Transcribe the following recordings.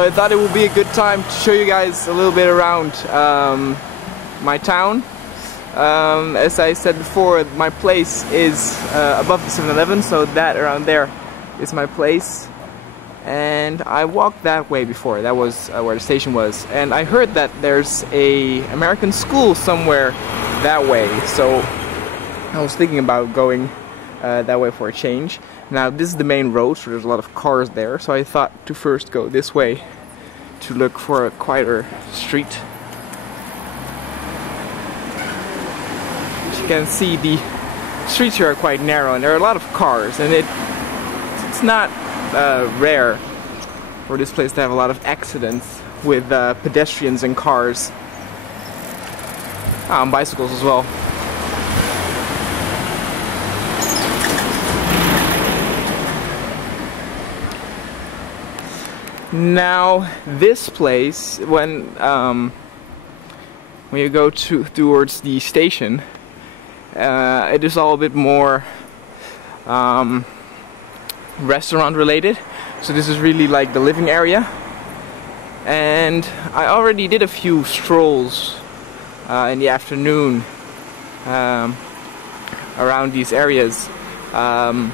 So I thought it would be a good time to show you guys a little bit around my town. As I said before, my place is above the 7-Eleven, so that around there is my place. And I walked that way before. That was where the station was. And I heard that there's a American school somewhere that way. So I was thinking about going that way for a change. Now this is the main road, so there's a lot of cars there. So I thought to first go this way to look for a quieter street. As you can see, the streets here are quite narrow and there are a lot of cars, and it's not rare for this place to have a lot of accidents with pedestrians and cars. And bicycles as well. Now this place, when you go towards the station, it is all a bit more restaurant related. So this is really like the living area, and I already did a few strolls in the afternoon around these areas, and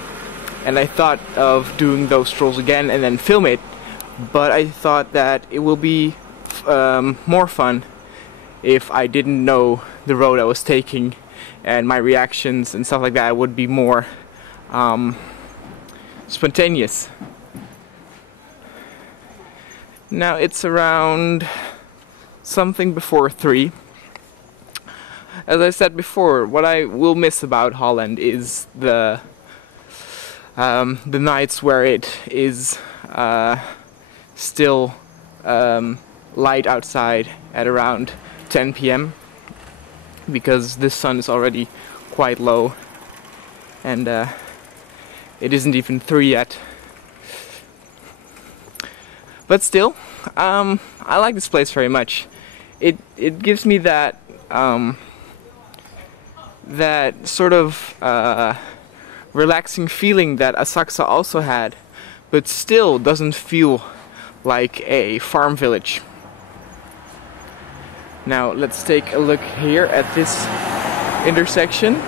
I thought of doing those strolls again and then film it, but I thought that it will be more fun if I didn't know the road I was taking, and my reactions and stuff like that would be more spontaneous. Now it's around something before 3. As I said before, what I will miss about Holland is the nights where it is still light outside at around 10 p.m. because the sun is already quite low, and it isn't even 3 yet. But still, I like this place very much. It gives me that that sort of relaxing feeling that Asakusa also had, but still doesn't feel like a farm village. Now let's take a look here at this intersection.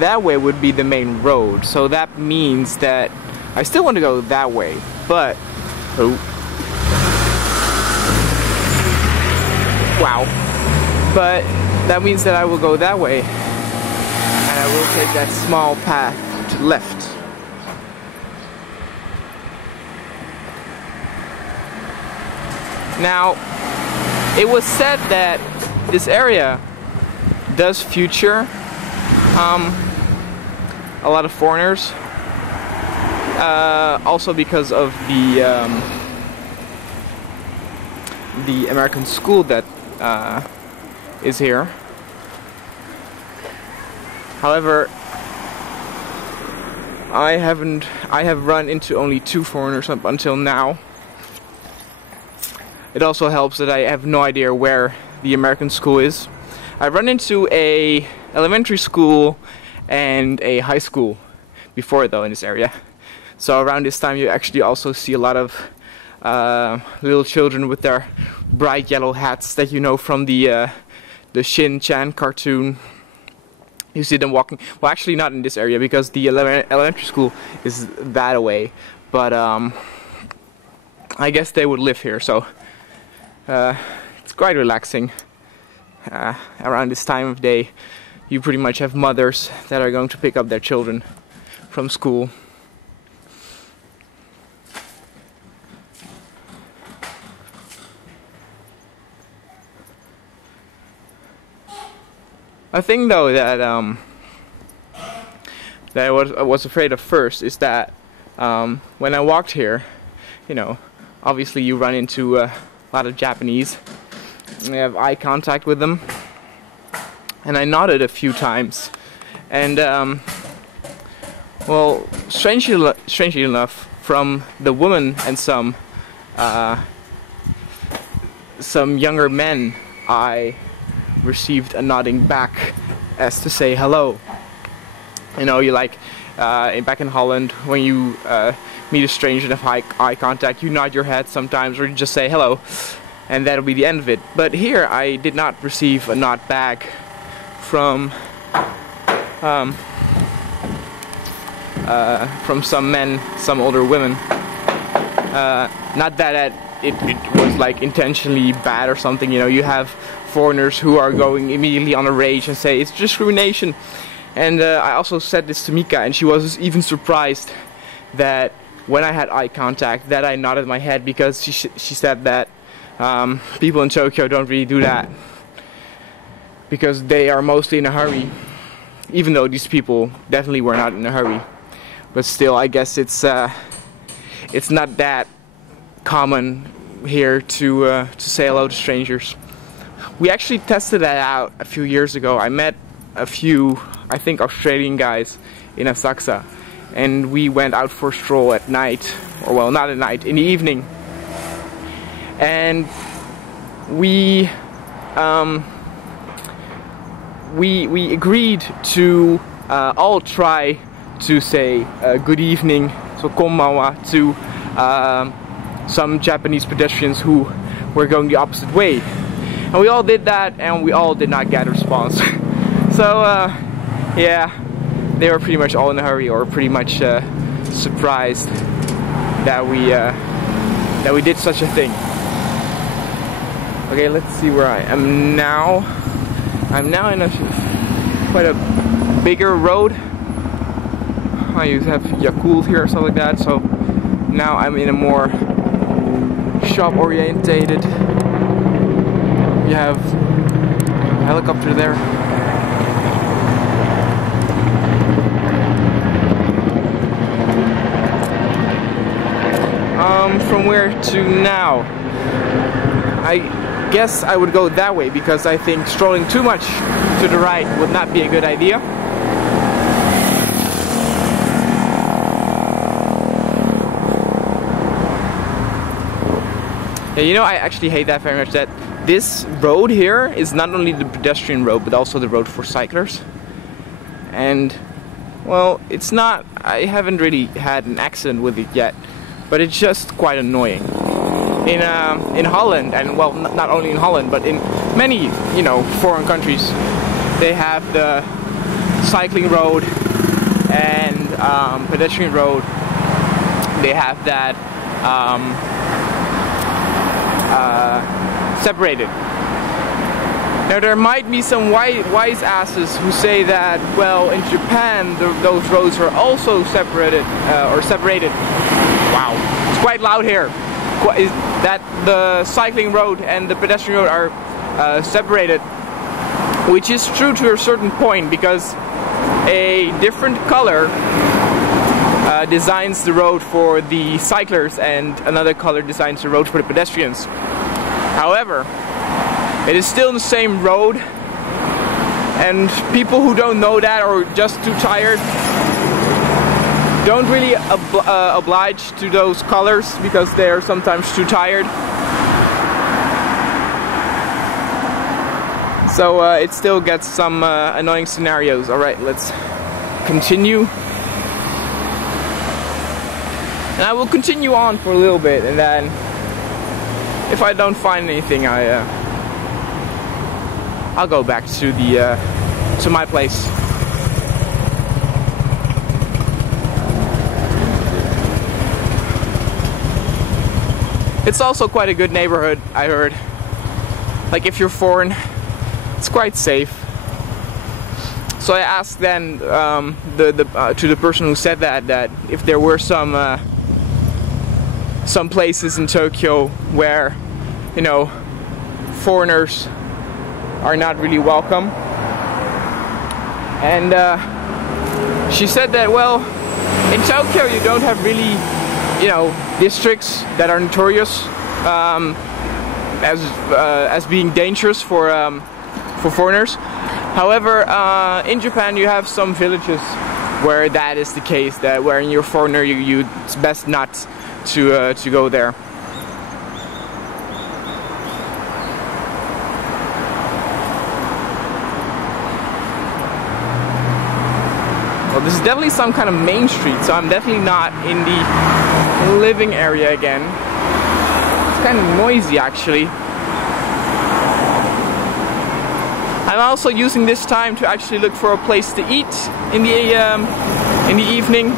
That way would be the main road, so that means that I still want to go that way, but wow. But that means that I will go that way, and I will take that small path to the left. Now, it was said that this area does feature a lot of foreigners, also because of the American school that is here. However, I have run into only 2 foreigners up until now. It also helps that I have no idea where the American school is. I've run into a elementary school and a high school before though in this area. So around this time you actually also see a lot of little children with their bright yellow hats that you know from the Shin-chan cartoon. You see them walking, well actually not in this area because the elementary school is that away, but I guess they would live here, so it's quite relaxing. Around this time of day you pretty much have mothers that are going to pick up their children from school. A thing though that I was afraid of first is that when I walked here, you know, obviously you run into a lot of Japanese. I have eye contact with them, and I nodded a few times, and well, strangely enough, from the woman and some younger men, I received a nodding back as to say hello. You know, you like back in Holland, when you meet a stranger and have eye contact, you nod your head sometimes, or you just say hello, and that'll be the end of it. But here, I did not receive a nod back from some men, some older women. Not that it was like intentionally bad or something. You know, you have foreigners who are going immediately on a rage and say it's discrimination. And I also said this to Mika, and she was even surprised that when I had eye contact that I nodded my head, because she said that people in Tokyo don't really do that because they are mostly in a hurry, even though these people definitely were not in a hurry. But still, I guess it's not that common here to say hello to strangers. We actually tested that out a few years ago. I met a few, I think, Australian guys in Asakusa, and we went out for a stroll at night, or well, not at night, in the evening, and we agreed to all try to say good evening, so konbanwa, to some Japanese pedestrians who were going the opposite way, and we all did that, and we all did not get a response. So yeah, they were pretty much all in a hurry, or pretty much surprised that we did such a thing. Okay, let's see where I am now. I'm now in quite a bigger road. I used to have Yakult here or something like that, so now I'm in a more shop orientated. You have a helicopter there. From where to now? I guess I would go that way, because I think strolling too much to the right would not be a good idea. Yeah, you know, I actually hate that very much, that this road here is not only the pedestrian road, but also the road for cyclers. And, well, it's not, I haven't really had an accident with it yet, but it's just quite annoying. In Holland, and well, not only in Holland, but in many, you know, foreign countries, they have the cycling road and pedestrian road. They have that separated. Now, there might be some wise asses who say that, well, in Japan those roads are also separated, Wow, it's quite loud here. That the cycling road and the pedestrian road are separated, which is true to a certain point, because a different color designs the road for the cyclers and another color designs the road for the pedestrians. However, it is still the same road, and people who don't know that, or just too tired, don't really oblige to those colors, because they are sometimes too tired. So it still gets some annoying scenarios. Alright, let's continue. And I will continue on for a little bit, and then if I don't find anything, I'll go back to the to my place. It's also quite a good neighborhood, I heard. Like, if you're foreign, it's quite safe. So I asked then to the person who said that if there were some places in Tokyo where, you know, foreigners are not really welcome. And she said that, well, in Tokyo you don't have really, you know, districts that are notorious as being dangerous for foreigners. However, in Japan you have some villages where that is the case, that where you're a foreigner, it's best not to go there. Well, this is definitely some kind of main street, so I'm definitely not in the living area again. It's kind of noisy actually. I'm also using this time to actually look for a place to eat in the evening,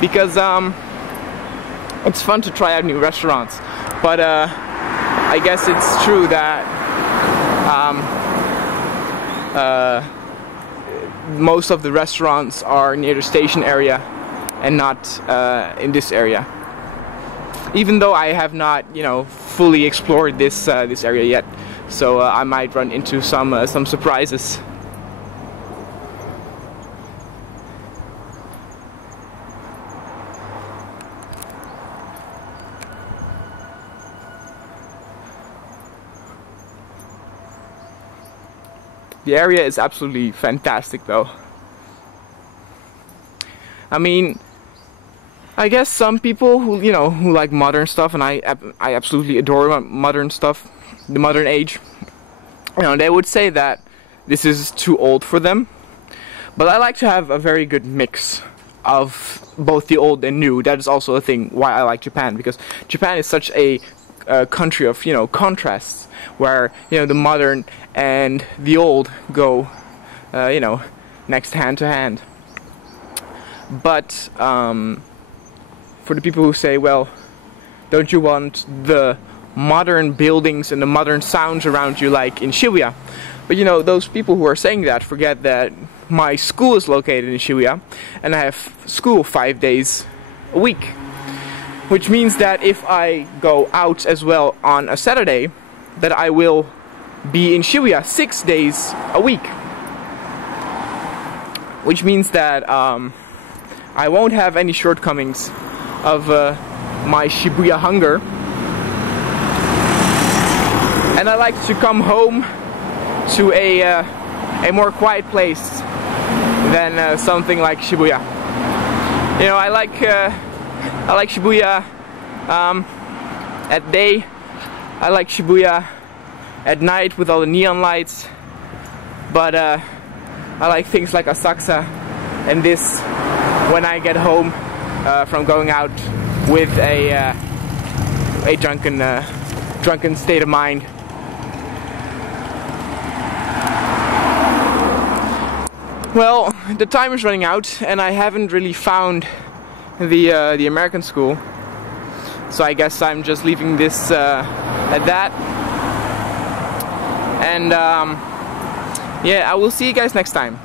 because it's fun to try out new restaurants. But I guess it's true that most of the restaurants are near the station area and not in this area. Even though I have not, you know, fully explored this this area yet, so I might run into some surprises. The area is absolutely fantastic though. I mean, I guess some people who, you know, who like modern stuff, and I absolutely adore modern stuff, the modern age, you know, they would say that this is too old for them. But I like to have a very good mix of both the old and new. That is also a thing why I like Japan, because Japan is such a country of, you know, contrasts, where, you know, the modern and the old go, you know, next hand to hand. But for the people who say, well, don't you want the modern buildings and the modern sounds around you like in Shibuya? But you know, those people who are saying that forget that my school is located in Shibuya, and I have school 5 days a week. Which means that if I go out as well on a Saturday, that I will be in Shibuya 6 days a week. Which means that I won't have any shortcomings of my Shibuya hunger. And I like to come home to a more quiet place than something like Shibuya. You know, I like Shibuya at day. I like Shibuya at night with all the neon lights. But I like things like Asakusa and this when I get home from going out with a drunken state of mind. Well, the time is running out, and I haven't really found the American school, so I guess I'm just leaving this at that. And yeah, I will see you guys next time.